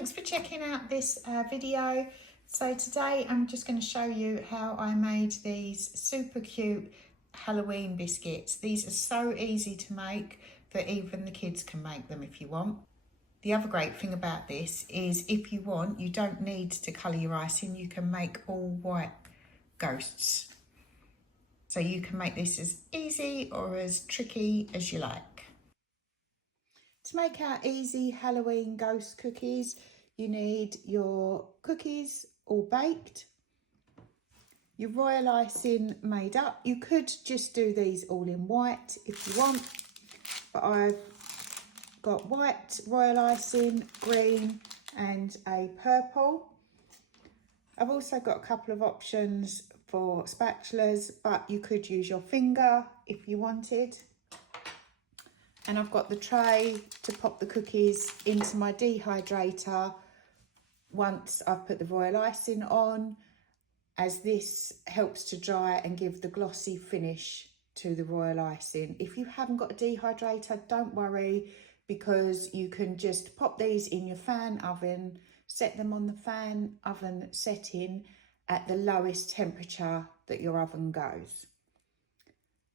thanks for checking out this video. So today I'm just going to show you how I made these super cute Halloween biscuits. These are so easy to make that even the kids can make them if you want. The other great thing about this is if you want, you don't need to colour your icing. You can make all white ghosts. So you can make this as easy or as tricky as you like. To make our easy Halloween ghost cookies, you need your cookies all baked, your royal icing made up. You could just do these all in white if you want, but I've got white royal icing, green and a purple. I've also got a couple of options for spatulas, but you could use your finger if you wanted. And I've got the tray to pop the cookies into my dehydrator once I've put the royal icing on, as this helps to dry and give the glossy finish to the royal icing. If you haven't got a dehydrator, don't worry, because you can just pop these in your fan oven, set them on the fan oven setting at the lowest temperature that your oven goes.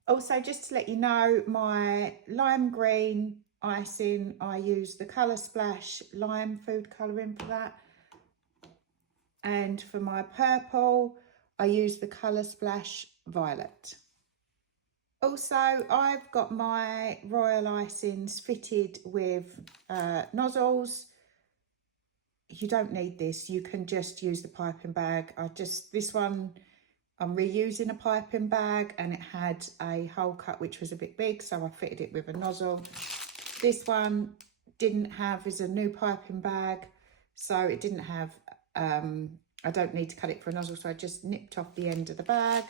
Also, just to let you know, my lime green icing, I use the Colour Splash lime food colouring for that. And for my purple, I use the Colour Splash violet. Also, I've got my royal icings fitted with nozzles. You don't need this, you can just use the piping bag. This one, I'm reusing a piping bag and it had a hole cut which was a bit big, so I fitted it with a nozzle. This one didn't have, is a new piping bag, so it didn't have, I don't need to cut it for a nozzle, so I just nipped off the end of the bag.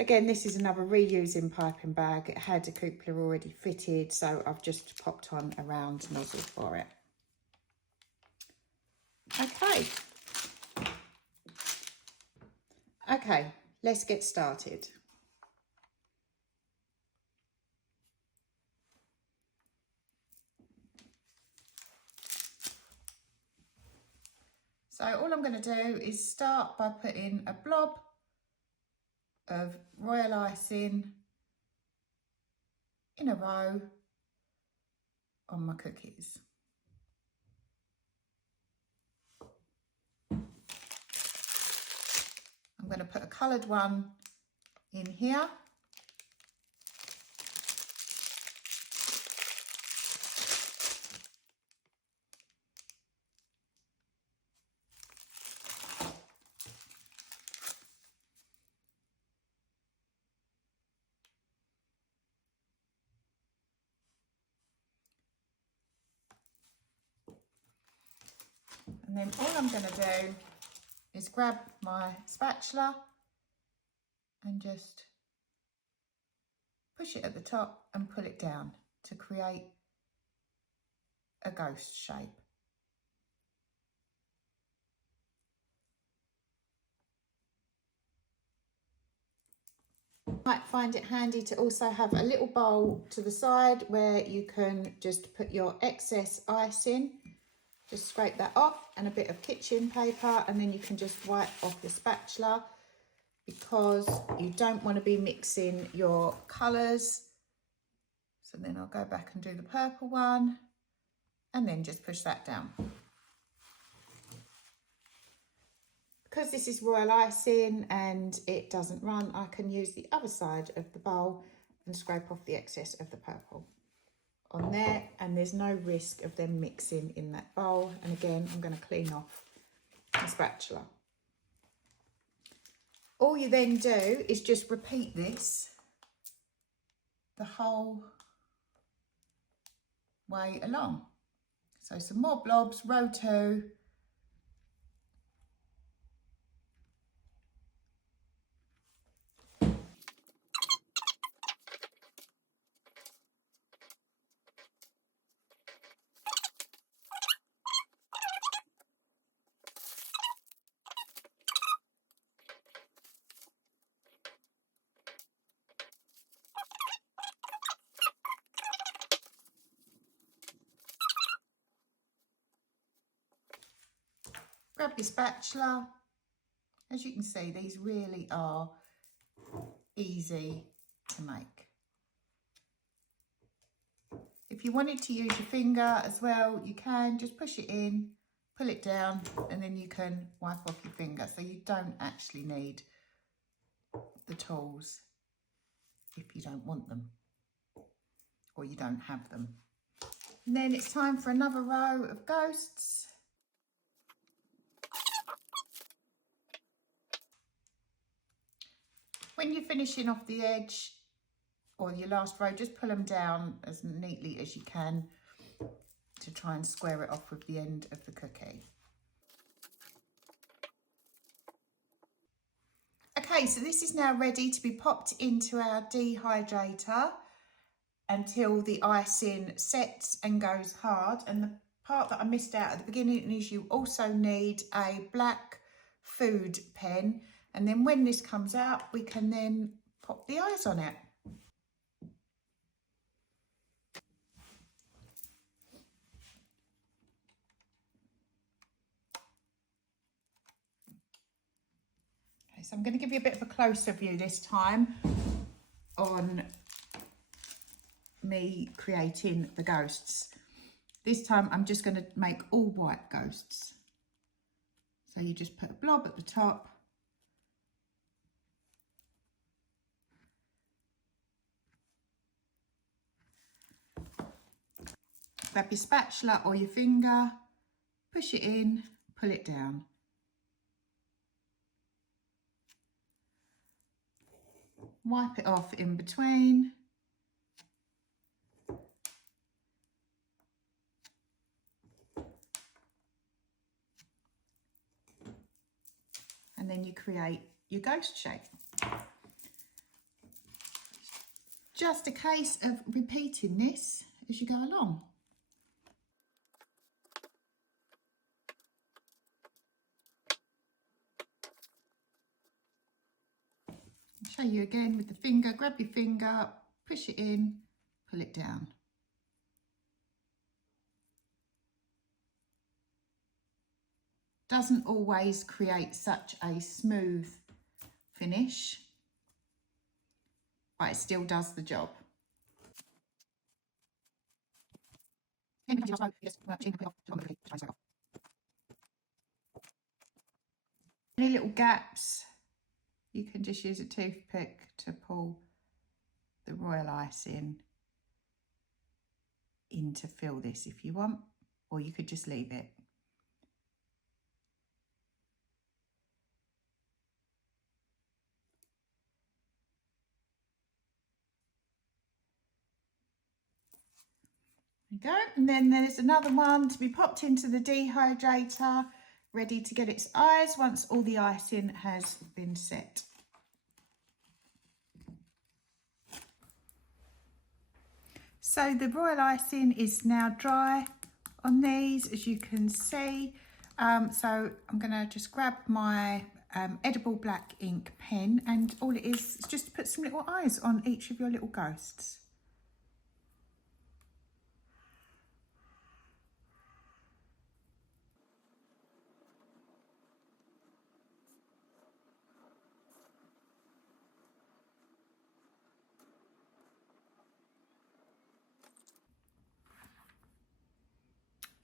Again, this is another reusing piping bag. It had a cupola already fitted, so I've just popped on a round nozzle for it. Okay, let's get started. So all I'm going to do is start by putting a blob of royal icing in a row on my cookies. I'm going to put a coloured one in here. And then all I'm going to do is grab my spatula and just push it at the top and pull it down to create a ghost shape. You might find it handy to also have a little bowl to the side where you can just put your excess icing. Just scrape that off, and a bit of kitchen paper, and then you can just wipe off your spatula, because you don't want to be mixing your colours. So then I'll go back and do the purple one and then just push that down. Because this is royal icing and it doesn't run, I can use the other side of the bowl and scrape off the excess of the purple on there, and there's no risk of them mixing in that bowl. And again, I'm going to clean off the spatula. All you then do is just repeat this the whole way along. So some more blobs, row 2. Grab your spatula. As you can see, these really are easy to make. If you wanted to use your finger as well, you can. Just push it in, pull it down, and then you can wipe off your finger. So you don't actually need the tools if you don't want them or you don't have them. And then it's time for another row of ghosts. When you're finishing off the edge or your last row, just pull them down as neatly as you can to try and square it off with the end of the cookie. Okay, so this is now ready to be popped into our dehydrator until the icing sets and goes hard. And the part that I missed out at the beginning is you also need a black food pen. And then when this comes out, we can then pop the eyes on it. Okay, so I'm going to give you a bit of a closer view this time on me creating the ghosts. This time I'm just going to make all white ghosts. So you just put a blob at the top. Grab your spatula or your finger, push it in, pull it down. Wipe it off in between. And then you create your ghost shape. Just a case of repeating this as you go along. I'll show you again with the finger. Grab your finger, push it in, pull it down. Doesn't always create such a smooth finish, but it still does the job. Any little gaps, you can just use a toothpick to pull the royal icing in to fill this if you want, or you could just leave it. There you go. And then there's another one to be popped into the dehydrator, ready to get its eyes once all the icing has been set. So the royal icing is now dry on these, as you can see. So I'm going to just grab my edible black ink pen, and all it is just to put some little eyes on each of your little ghosts.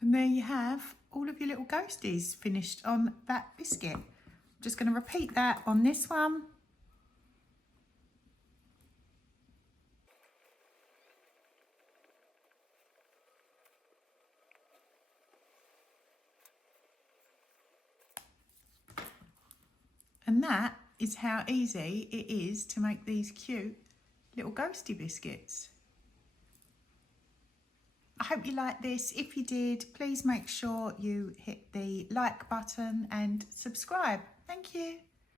And there you have all of your little ghosties finished on that biscuit. I'm just going to repeat that on this one. And that is how easy it is to make these cute little ghosty biscuits. I hope you liked this. If you did, please make sure you hit the like button and subscribe. Thank you.